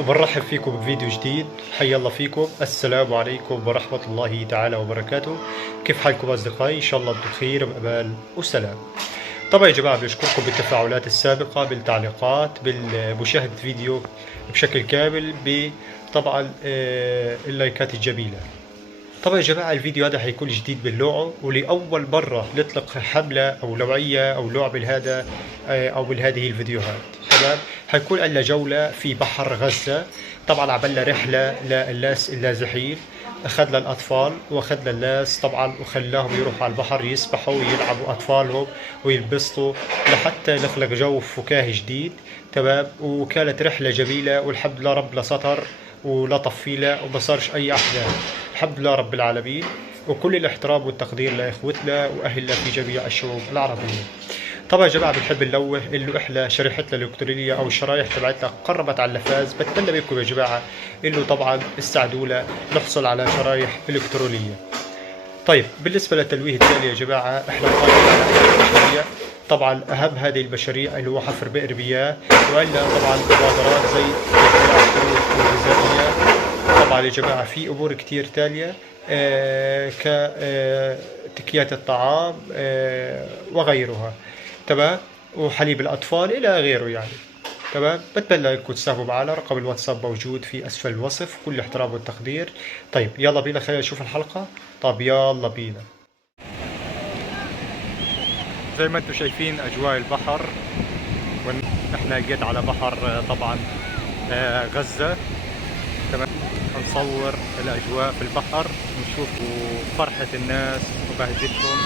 وبنرحب فيكم بفيديو جديد. حيا الله فيكم، السلام عليكم ورحمة الله تعالى وبركاته. كيف حالكم أصدقائي؟ إن شاء الله بخير بأمان وسلام. طبعا يا جماعة بشكركم بالتفاعلات السابقة، بالتعليقات، بمشاهدة فيديو بشكل كامل، طبعا اللايكات الجميلة. طبعا يا جماعة الفيديو هذا حيكون جديد من نوعه، ولأول مرة نطلق حملة أو نوعية أو نوع من هذا أو من هذه الفيديوهات. تمام، حيكون عندنا جولة في بحر غزة. طبعا عملنا رحلة للناس النازحين، أخذنا الأطفال وأخذنا الناس طبعا وخلاهم يروحوا على البحر يسبحوا ويلعبوا أطفالهم وينبسطوا لحتى نخلق جو فكاهي جديد. تمام، وكانت رحلة جميلة والحمد لله ربنا ستر ولطف فينا وما صارش أي أحداث، الحمد لله رب العالمين. وكل الاحترام والتقدير لاخوتنا واهلنا في جميع الشعوب العربيه. طبعا يا جماعه بنحب ننوه انه احنا شريحتنا الالكترونيه او الشرايح تبعتنا قربت على النفاذ. بتمنى منكم يا جماعه انه طبعا تساعدونا نحصل على شرايح الكترونيه. طيب بالنسبه للتنويه التالي يا جماعه، احنا قائمين على مشاريع. طبعا اهم هذه المشاريع اللي هو حفر بئر مياه، وعندنا طبعا مبادرات زي الغذائيه. طبعا يا جماعة في أمور كتير تالية كتكيات الطعام وغيرها. تمام، وحليب الأطفال إلى غيره يعني. تمام، بتمنى انكم تساهموا معنا. رقم الواتساب موجود في أسفل الوصف. كل الاحترام والتقدير. طيب يلا بينا، خلينا نشوف الحلقة. طب يلا بينا. زي ما انتم شايفين أجواء البحر، احنا جيت على بحر طبعا غزة. تمام، هنصور الأجواء في البحر ونشوف فرحة الناس وبهجتهم.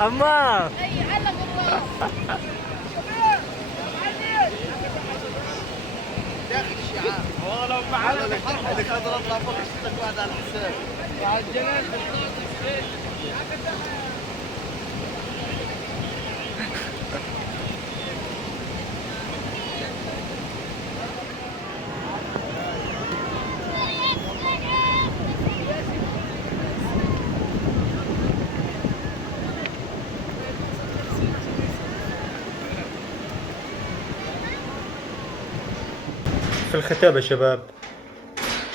اما والله لو معانا هذيك اضرب لها فوق الشتك بعد على الحساب بعد الجنان. في الختام يا شباب،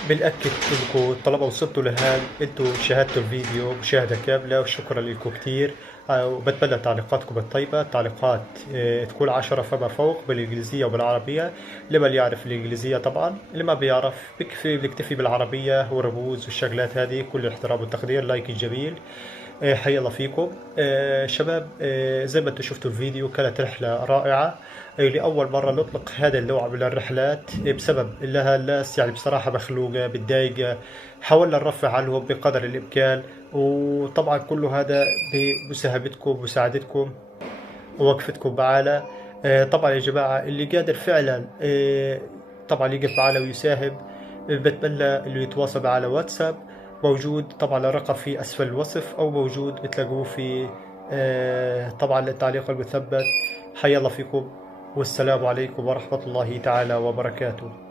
بنأكد انكم طالما وصلتوا لهان انتوا شاهدتوا الفيديو مشاهدة كاملة، وشكرا لكم كتير. وبتمنى تعليقاتكم الطيبة، تعليقات تكون 10 فما فوق بالإنجليزية وبالعربية، لمن يعرف الإنجليزية طبعا، اللي ما بيعرف بنكتفي بالعربية والرموز والشغلات هذه. كل الاحترام والتقدير، لايك الجميل. حيا الله فيكم شباب. زي ما انتم شفتوا الفيديو، كانت رحلة رائعة. لأول مرة نطلق هذا النوع من الرحلات، بسبب إنها الناس يعني بصراحة مخلوقة متضايقة. حاولنا نرفع عنهم بقدر الإمكان، وطبعا كل هذا بمساهمتكم ومساعدتكم ووقفتكم معنا. طبعا يا جماعة، اللي قادر فعلا طبعا يقف معنا ويساهم، بتمنى انه يتواصل معنا واتساب. موجود طبعا الرقم في اسفل الوصف، او موجود بتلاقوه في طبعا التعليق المثبت. حيا الله فيكم، والسلام عليكم ورحمة الله تعالى وبركاته.